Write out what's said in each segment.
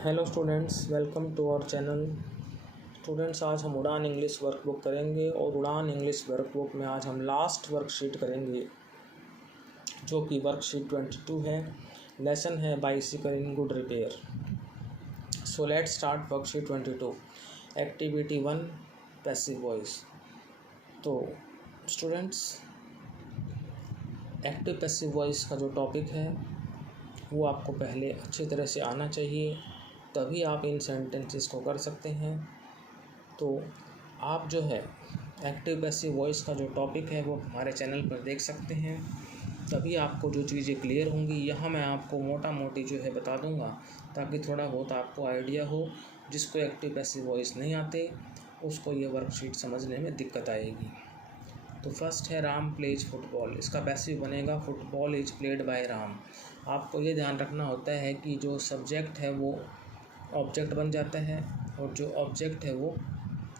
Hello students, welcome to our channel. Students, आज हम उड़ान इंग्लिश वर्कबुक करेंगे और उड़ान इंग्लिश वर्कबुक में आज हम लास्ट वर्कशीट करेंगे जो कि वर्कशीट 22 है। लेसन है bicycle in good repair. So let's start worksheet 22। Activity 1 passive voice. तो स्टूडेंट्स, एक्टिव पैसिव वॉइस का जो टॉपिक है वो आपको पहले अच्छी तरह से आना चाहिए, तभी आप इन सेंटेंसेस को कर सकते हैं। तो आप जो है एक्टिव पैसिव वॉइस का जो टॉपिक है वो हमारे चैनल पर देख सकते हैं, तभी आपको जो चीज़ें क्लियर होंगी। यहाँ मैं आपको मोटा मोटी जो है बता दूँगा ताकि थोड़ा बहुत आपको आइडिया हो। जिसको एक्टिव पैसिव वॉइस नहीं आते उसको ये वर्कशीट समझने में दिक्कत आएगी। तो फर्स्ट है राम प्लेज फुटबॉल। इसका पैसिव बनेगा football is played by Ram. आपको ये ध्यान रखना होता है कि जो सब्जेक्ट है वो ऑब्जेक्ट बन जाता है और जो ऑब्जेक्ट है वो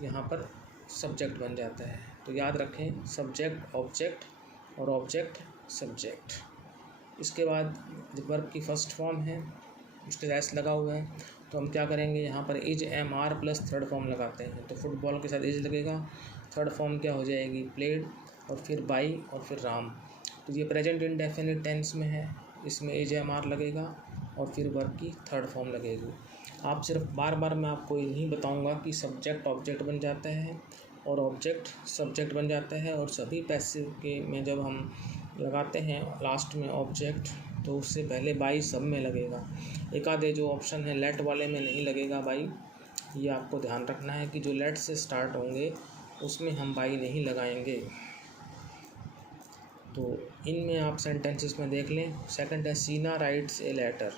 यहाँ पर सब्जेक्ट बन जाता है। तो याद रखें, सब्जेक्ट ऑब्जेक्ट और ऑब्जेक्ट सब्जेक्ट। इसके बाद वर्ब की फर्स्ट फॉर्म है, उसके एस लगा हुआ है, तो हम क्या करेंगे, यहाँ पर is M R plus third form लगाते हैं। तो फुटबॉल के साथ इज लगेगा, थर्ड फॉर्म क्या हो जाएगी प्लेड, और फिर बाई और फिर राम। तो ये प्रेजेंट इंडेफिनिट टेंस में है, इसमें इज एम आर लगेगा और फिर वर्ब की थर्ड फॉर्म लगेगी। आप सिर्फ बार बार मैं आपको यही बताऊंगा कि सब्जेक्ट ऑब्जेक्ट बन जाता है और ऑब्जेक्ट सब्जेक्ट बन जाता है, और सभी पैसिव के में जब हम लगाते हैं लास्ट में ऑब्जेक्ट तो उससे पहले बाई सब में लगेगा। एक आधे जो ऑप्शन है लेट वाले में नहीं लगेगा बाई, ये आपको ध्यान रखना है कि जो लेट से स्टार्ट होंगे उसमें हम बाई नहीं लगाएंगे। तो इनमें आप सेंटेंसेस में देख लें। सेकंड है सीना राइट्स ए लेटर।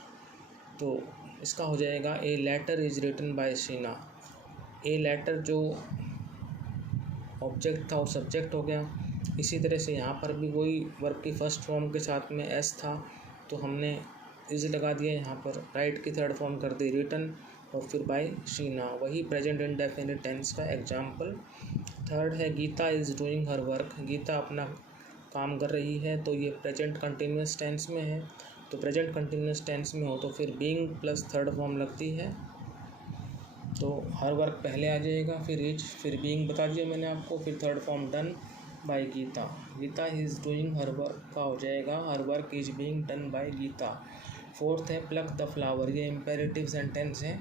तो इसका हो जाएगा a letter is written by Seena. A letter जो ऑब्जेक्ट था वो सब्जेक्ट हो गया। इसी तरह से यहाँ पर भी वही वर्ब की फर्स्ट फॉर्म के साथ में एस था तो हमने इज लगा दिया, यहाँ पर राइट की थर्ड फॉर्म कर दी रिटन और फिर बाय शीना, वही प्रेजेंट इंडेफिनिट टेंस का एग्जाम्पल। थर्ड है Gita is doing her work. Gita अपना काम कर रही है, तो ये प्रेजेंट कंटिन्यूस टेंस में है। तो प्रेजेंट कंटिन्यूस टेंस में हो तो फिर बीइंग प्लस थर्ड फॉर्म लगती है, तो हर वर्क पहले आ जाएगा, फिर इज, फिर बीइंग बता दिया मैंने आपको, फिर third form done by Gita. Gita is doing her work का हो जाएगा her work is being done by Gita. Fourth है प्लक द फ्लावर। ये इम्पेरेटिव सेंटेंस है,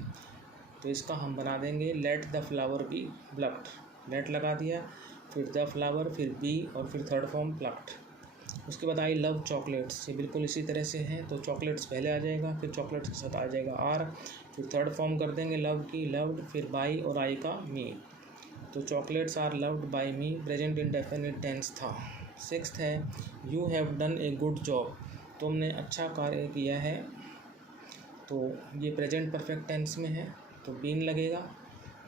तो इसका हम बना देंगे let the flower be plucked. Let लगा दिया, फिर द फ्लावर, फिर बी और फिर थर्ड फॉर्म प्लक्ड। उसके बाद आई लव चॉकलेट्स। ये बिल्कुल इसी तरह से है, तो चॉकलेट्स पहले आ जाएगा, फिर चॉकलेट्स के साथ आ जाएगा आर, फिर थर्ड फॉर्म कर देंगे लव की लव्ड, फिर बाई और आई का मी। तो chocolates are loved by me, present indefinite tense था। सिक्स्थ है you have done a good job. तुमने अच्छा कार्य किया है, तो ये प्रेजेंट परफेक्ट टेंस में है, तो बीन लगेगा,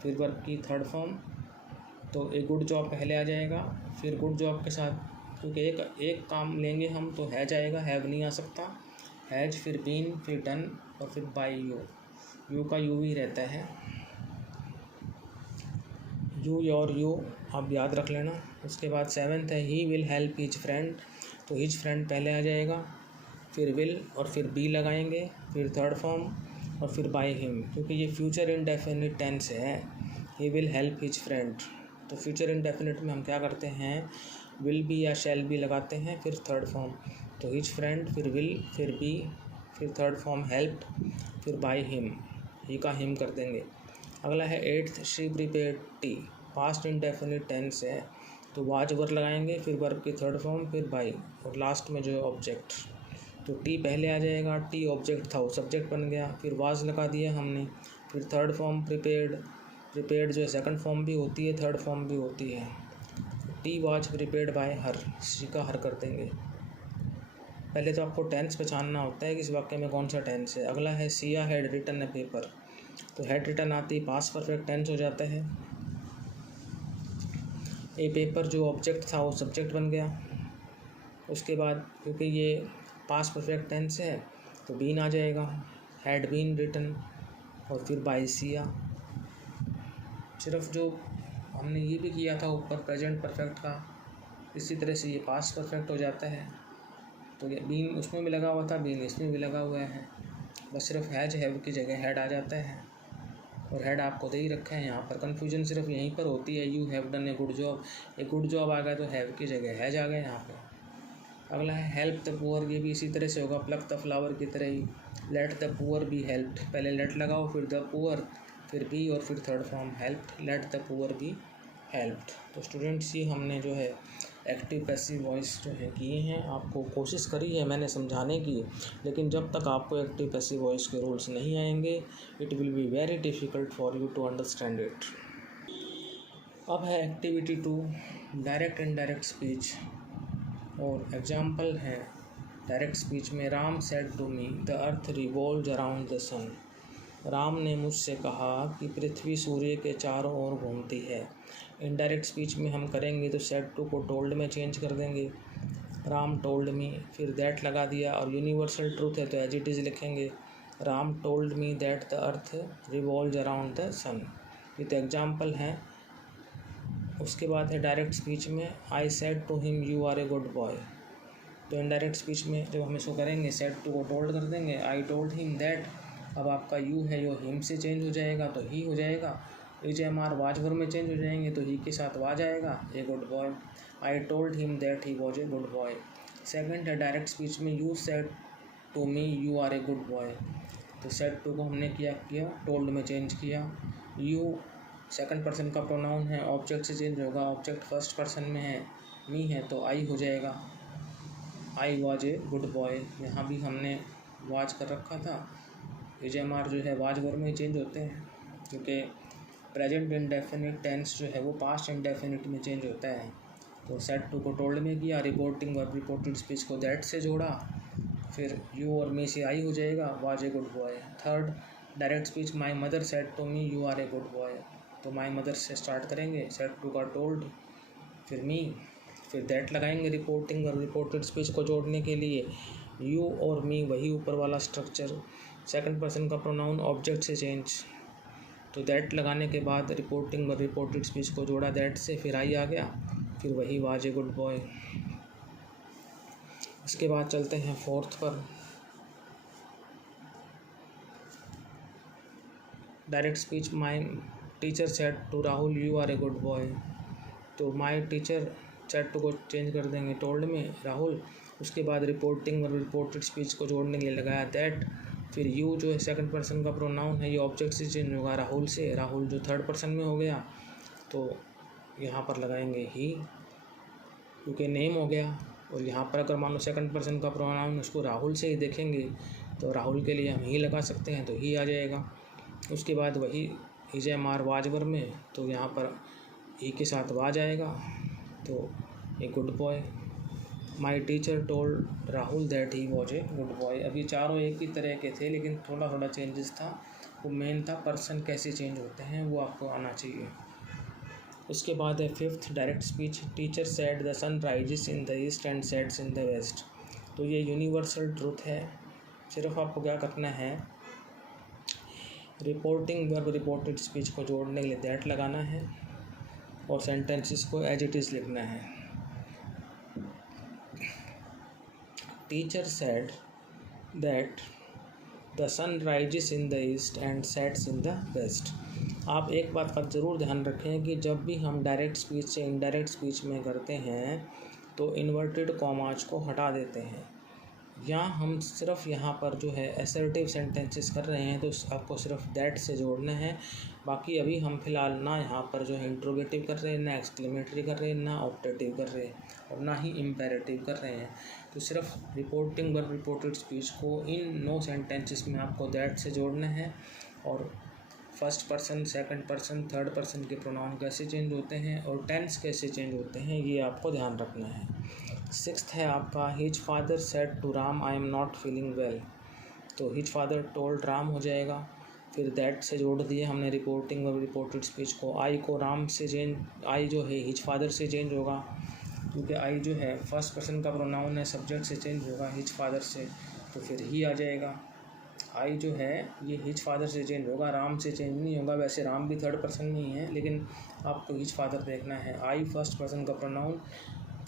फिर वर्ब की थर्ड फॉर्म, तो ए गुड जॉब पहले आ जाएगा, फिर गुड जॉब के साथ क्योंकि एक काम लेंगे हम तो हैज आएगा, हैव नहीं आ सकता, हैज, फिर बीन, फिर डन और फिर बाई यू। यू का यू ही रहता है, यू और यू आप याद रख लेना। उसके बाद सेवेंथ है he will help his friend. तो हिज फ्रेंड पहले आ जाएगा, फिर विल और फिर बी लगाएंगे, फिर थर्ड फॉर्म और फिर बाय हिम, क्योंकि ये फ्यूचर इंडेफिनिट टेंस है। He will help his friend, तो फ्यूचर इंडेफिनिट में हम क्या करते हैं, विल बी या शैल बी लगाते हैं, फिर थर्ड फॉर्म, तो हिज फ्रेंड, फिर विल, फिर बी, फिर थर्ड फॉर्म हेल्प्ड, फिर बाय हिम, ही का हिम कर देंगे। अगला है eighth she prepared tea. Past indefinite tense है, तो वाज वर्ब लगाएंगे, फिर वर्ब की थर्ड फॉर्म, फिर बाय और लास्ट में जो है ऑब्जेक्ट। तो टी पहले आ जाएगा, टी ऑब्जेक्ट था वो सब्जेक्ट बन गया, फिर वाज लगा दिया हमने, फिर थर्ड फॉर्म प्रिपेयर्ड। प्रिपेयर्ड जो है सेकंड फॉर्म भी होती है, थर्ड फॉर्म भी होती है। T was prepared by her, she का हर कर देंगे। पहले तो आपको टेंस पहचानना होता है कि इस वाक्य में कौन सा टेंस है। अगला है Siya had written a paper. तो हैड रिटन आती है पास्ट परफेक्ट टेंस हो जाता है। ए पेपर जो ऑब्जेक्ट था वो सब्जेक्ट बन गया। उसके बाद क्योंकि ये पास्ट परफेक्ट टेंस है तो बीन आ जाएगा, हैड बीन रिटन और फिर बाय सिया। सिर्फ जो हमने ये भी किया था ऊपर प्रेजेंट परफेक्ट का, इसी तरह से ये पास्ट परफेक्ट हो जाता है। तो ये बीन उसमें भी लगा हुआ था, बीन इसमें भी लगा हुआ है। बस सिर्फ हैव की जगह हैड आ जाता है, और हेड आपको दे ही रखा है। यहाँ पर कन्फ्यूजन सिर्फ यहीं पर होती है, you have done a good job, a good job आ गया तो हैव की जगह हैज आ गया यहाँ पर। अगला है हेल्प द पुअर, ये भी इसी तरह से होगा, प्लक द फ्लावर की तरह ही। Let the poor be helped, पहले लेट लगाओ, फिर द पुअर, फिर बी, और फिर third form helped, let the poor be helped. तो स्टूडेंट्स, ये हमने जो है एक्टिव पैसिव वॉइस जो है किए हैं, आपको कोशिश करी है मैंने समझाने की, लेकिन जब तक आपको एक्टिव पैसिव वॉइस के रूल्स नहीं आएंगे, it will be very difficult for you to understand it. अब है एक्टिविटी 2, डायरेक्ट इनडायरेक्ट स्पीच, और एग्जाम्पल है डायरेक्ट स्पीच में, Ram said to me the earth revolves around the sun, Ram ने मुझसे कहा कि पृथ्वी सूर्य के चारों ओर घूमती है। इनडायरेक्ट स्पीच में हम करेंगे तो सेड टू को टोल्ड में चेंज कर देंगे, राम टोल्ड मी, फिर दैट लगा दिया, और यूनिवर्सल ट्रूथ है तो एज इट इज़ लिखेंगे, Ram told me that the earth revolves around the sun. ये तो एग्जाम्पल है। उसके बाद है डायरेक्ट स्पीच में, I said to him you are a good boy. तो इनडायरेक्ट स्पीच में जब हम इसको करेंगे, सेड टू को टोल्ड कर देंगे, आई टोल्ड हिम दैट, अब आपका यू है जो हिम से चेंज हो जाएगा तो ही हो जाएगा, HMR वाज वर्ब में चेंज हो जाएंगे तो ही के साथ वाज आएगा, a good boy. I told him that he was a good boy. Second है डायरेक्ट स्पीच में, you said to me you are a good boy. तो सेड टू को हमने किया टोल्ड में चेंज किया, यू सेकंड पर्सन का pronoun है, ऑब्जेक्ट से चेंज होगा, ऑब्जेक्ट फर्स्ट पर्सन में है, मी है तो आई हो जाएगा, I was a good boy. यहाँ भी हमने वाज कर रखा था, HMR जो है वाज वर्ब में चेंज होते हैं, क्योंकि प्रेजेंट इंडेफिनिट टेंस जो है वो पास्ट इंडेफिनिट में चेंज होता है। तो सेड टू को टोल्ड में किया, रिपोर्टिंग वर्ब रिपोर्टेड स्पीच को दैट से जोड़ा, फिर यू और मी से आई हो जाएगा, was a good boy. Third direct speech, my mother said to me you are a good boy. तो माई मदर से स्टार्ट करेंगे, सेड टू का टोल्ड, फिर मी, फिर दैट लगाएंगे रिपोर्टिंग और रिपोर्टेड स्पीच को जोड़ने के लिए, यू और मी वही ऊपर वाला स्ट्रक्चर, सेकंड पर्सन का प्रोनाउन ऑब्जेक्ट से चेंज, तो दैट लगाने के बाद रिपोर्टिंग और रिपोर्टेड स्पीच को जोड़ा दैट से, फिर आई आ गया, फिर वही वाज ए गुड बॉय। इसके बाद चलते हैं फोर्थ पर, direct speech, my teacher said to Rahul you are a good boy. तो माई टीचर सेड टू को चेंज कर देंगे टोल्ड में, राहुल, उसके बाद रिपोर्टिंग और रिपोर्टेड स्पीच को जोड़ने के लिए लगाया दैट, फिर यू जो है सेकंड पर्सन का प्रोनाउन है, ये ऑब्जेक्ट से चेंज होगा राहुल से, राहुल जो थर्ड पर्सन में हो गया तो यहाँ पर लगाएंगे ही, क्योंकि नेम हो गया, और यहाँ पर अगर मान लो सेकंड पर्सन का प्रोनाउन उसको राहुल से ही देखेंगे तो राहुल के लिए हम ही लगा सकते हैं, तो ही आ जाएगा। उसके बाद वही HMR वाज वर्ब में, तो यहाँ पर ही के साथ वाज आएगा, तो ए good boy. My teacher told Rahul that he was a good boy. अभी चारों एक ही तरह के थे, लेकिन थोड़ा थोड़ा चेंजेस था, वो मेन था पर्सन कैसे चेंज होते हैं वो आपको आना चाहिए। उसके बाद है fifth direct speech, teacher said the sun rises in the east and sets in the west. तो ये यूनिवर्सल ट्रूथ है, सिर्फ आपको क्या करना है, रिपोर्टिंग वर्ब रिपोर्टेड स्पीच को जोड़ने के लिए दैट लगाना है, और सेंटेंसेस को एज इट इज़ लिखना है। Teacher said that the sun rises in the east and sets in the west. आप एक बात का ज़रूर ध्यान रखें कि जब भी हम डायरेक्ट स्पीच से इनडायरेक्ट स्पीच में करते हैं तो इन्वर्टेड कॉमाज को हटा देते हैं, या हम सिर्फ यहाँ पर जो है असर्टिव सेंटेंसेस कर रहे हैं तो आपको सिर्फ दैट से जोड़ना है। बाकी अभी हम फिलहाल ना यहाँ पर जो है इंट्रोगेटिव कर रहे हैं, ना एक्सक्लेमेटरी कर रहे हैं, ना ऑप्टेटिव कर रहे हैं, और ना ही इम्पेरेटिव कर रहे हैं। तो सिर्फ रिपोर्टिंग वर्ब रिपोर्टेड स्पीच को इन 9 सेंटेंसेस में आपको दैट से जोड़ना है, और first person, second person, third person के प्रोनाउन कैसे चेंज होते हैं और टेंस कैसे चेंज होते हैं ये आपको ध्यान रखना है। सिक्स्थ है आपका, his father said to Ram I am not feeling well. तो हिज फादर टोल्ड राम हो जाएगा, फिर दैट से जोड़ दिए हमने रिपोर्टिंग और रिपोर्टेड स्पीच को, आई को राम से चेंज, आई जो है हिज फादर से चेंज होगा, क्योंकि आई जो है फर्स्ट पर्सन का प्रोनाउन है, सब्जेक्ट से चेंज होगा हिज फादर से, तो फिर ही आ जाएगा। आई जो है ये हिज फादर से चेंज होगा, राम से चेंज नहीं होगा। वैसे राम भी थर्ड पर्सन में ही है, लेकिन आपको हिज फादर देखना है। आई फर्स्ट पर्सन का pronoun,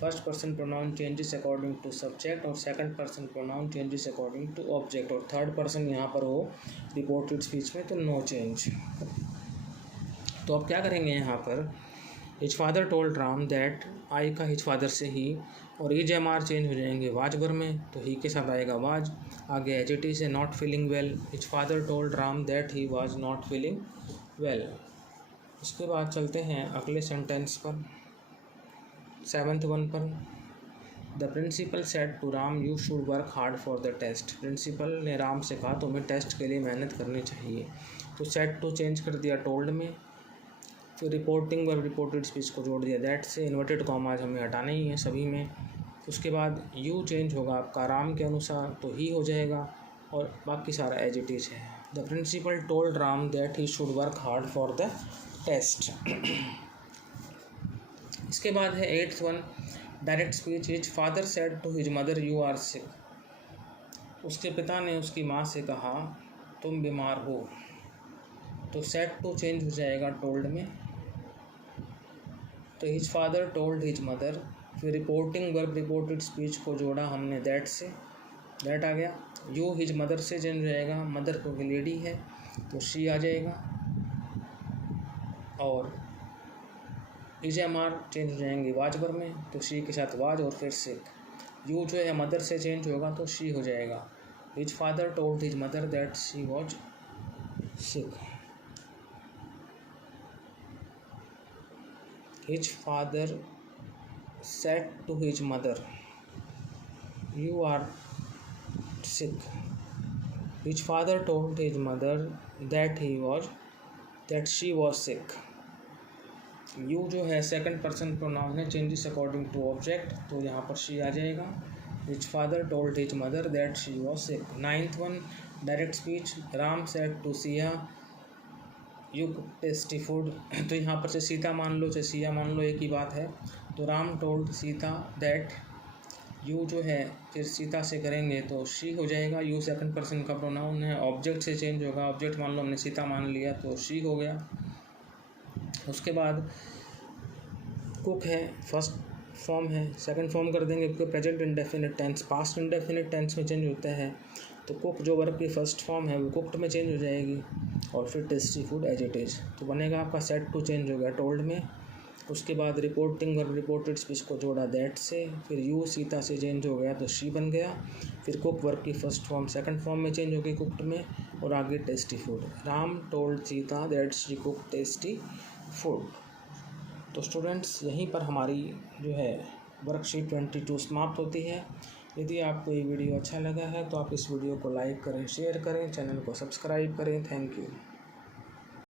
first person pronoun changes according to subject, और second person pronoun changes according to object, और थर्ड पर्सन यहाँ पर हो रिपोर्टेड स्पीच में तो नो चेंज। तो अब क्या करेंगे यहाँ पर, his father told Ram that, I का हिज फादर से ही, और इज एम आर चेंज हो जाएंगे वाज वर्ब में, तो ही के साथ आएगा वाज। आगे एडजेक्टिव से not feeling well, his father told Ram that he was not feeling well. उसके बाद चलते हैं अगले सेंटेंस पर, 7th वन पर। The principal said to Ram you should work hard for the test, principal ने राम से कहा तुम्हें टेस्ट के लिए मेहनत करनी चाहिए। तो सेड टू चेंज कर दिया टोल्ड में, फिर रिपोर्टिंग वर्ब रिपोर्टेड स्पीच को जोड़ दिया दैट से, इन्वर्टेड कॉमाज हमें हटाना ही है सभी में। उसके बाद यू चेंज होगा आपका राम के अनुसार तो ही हो जाएगा, और बाकी सारा एज इट इज है। The principal told Ram that he should work hard for the test. इसके बाद है 8th one, direct speech. His father said to his mother you are sick, उसके पिता ने उसकी माँ से कहा तुम बीमार हो। तो सेड टू चेंज हो जाएगा टोल्ड में, तो his father told his mother, फिर रिपोर्टिंग वर्ब रिपोर्टेड स्पीच को जोड़ा हमने दैट से, दैट आ गया। यू हिज मदर से चेंज हो जाएगा, मदर को लेडी है तो शी आ जाएगा, और इज एम आर चेंज हो जाएंगे वाज वर्ब में, तो शी के साथ वाज और फिर सिक। यू जो है मदर से चेंज होगा तो शी हो जाएगा। His father told his mother that she was sick, his father said to his mother you are sick, his father told his mother that she was sick। you जो है second person pronoun है, changes according to object, तो यहाँ पर she आ जाएगा। his father told his mother that she was sick। 9th one, direct speech. Ram said to Siya you tasty food, तो यहाँ पर से सीता मान लो चाहे सिया मान लो एक ही बात है। तो Ram told Sita that, you जो है फिर सीता से करेंगे तो शी हो जाएगा, यू सेकंड पर्सन का प्रोनाउन है, ऑब्जेक्ट से चेंज होगा, ऑब्जेक्ट मान लो हमने सीता मान लिया तो शी हो गया। उसके बाद कुक है, फर्स्ट फॉर्म है, सेकंड फॉर्म कर देंगे क्योंकि present indefinite tense past indefinite tense में चेंज होता है, तो कुक जो वर्ब की फर्स्ट फॉर्म है वो कुक्ड में चेंज हो जाएगी, और फिर tasty food as it is, तो बनेगा आपका सेड टू चेंज हो गया टोल्ड में। उसके बाद रिपोर्टिंग वर्ब रिपोर्टेड स्पीच को जोड़ा दैट से, फिर यू सीता से चेंज हो गया तो शी बन गया, फिर कुक वर्ब की फर्स्ट फॉर्म सेकंड फॉर्म में चेंज हो गई कुक्ड में, और आगे tasty food. Ram told Sita that she cook tasty food. तो स्टूडेंट्स यहीं पर हमारी जो है वर्कशीट 22 समाप्त होती है। यदि आपको ये वीडियो अच्छा लगा है तो आप इस वीडियो को लाइक करें, शेयर करें, चैनल को सब्सक्राइब करें। Thank you.